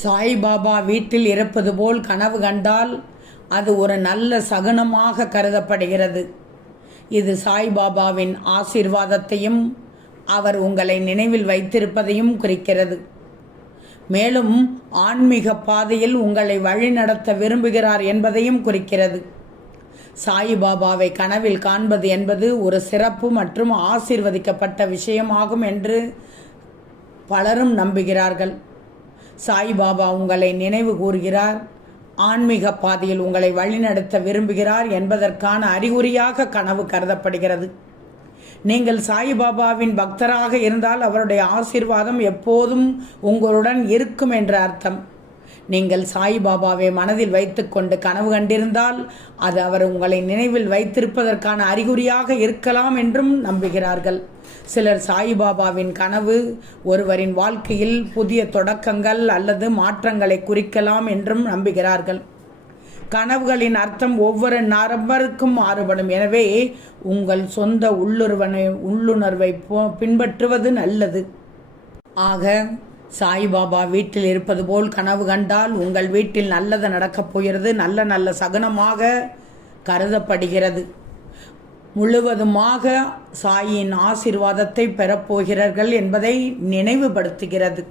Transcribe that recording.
சாய்பாபா வீட்டில் இருப்பது போல் கனவு கண்டால் அது ஒரு நல்ல சகுனமாக கருதப்படுகிறது. இது சாய்பாபாவின் ஆசீர்வாதத்தையும் அவர் உங்களை நினைவில் வைத்திருப்பதையும் குறிக்கிறது. மேலும் ஆன்மீக பாதையில் உங்களை வழிநடத்த விரும்புகிறார் என்பதையும் குறிக்கிறது. சாய்பாபாவை கனவில் காண்பது என்பது ஒரு சிறப்பு மற்றும் ஆசீர்வதிக்கப்பட்ட விஷயமாகும் என்று பலரும் நம்புகிறார்கள். சாய்பாபா உங்களை நினைவு கூறுகிறார், ஆன்மீக பாதையில் உங்களை வழிநடத்த விரும்புகிறார் என்பதற்கான அறிகுறியாக கனவு கருதப்படுகிறது. நீங்கள் சாய்பாபாவின் பக்தராக இருந்தால் அவருடைய ஆசீர்வாதம் எப்போதும் உங்களுடன் இருக்கும் என்ற அர்த்தம். நீங்கள் சாய்பாபாவை மனதில் வைத்துக்கொண்டு கனவு கண்டிருந்தால் அது அவர் உங்களை நினைவில் வைத்திருப்பதற்கான அறிகுறியாக இருக்கலாம் என்றும் நம்புகிறார்கள். சிலர் சாய்பாபாவின் கனவு ஒருவரின் வாழ்க்கையில் புதிய தொடக்கங்கள் அல்லது மாற்றங்களை குறிக்கலாம் என்றும் நம்புகிறார்கள். கனவுகளின் அர்த்தம் ஒவ்வொரு நபருக்கும் மாறுபடும். எனவே உங்கள் சொந்த உள்ளுணர்வை பின்பற்றுவது நல்லது. ஆக சாய்பாபா வீட்டில் இருப்பது போல் கனவு கண்டால் உங்கள் வீட்டில் நல்லது நடக்கப் போகிறது, நல்ல சகுனமாக கருதப்படுகிறது. முழுவதுமாக சாயின் ஆசீர்வாதத்தை பெறப்போகிறீர்கள் என்பதை நினைவுபடுத்துகிறது.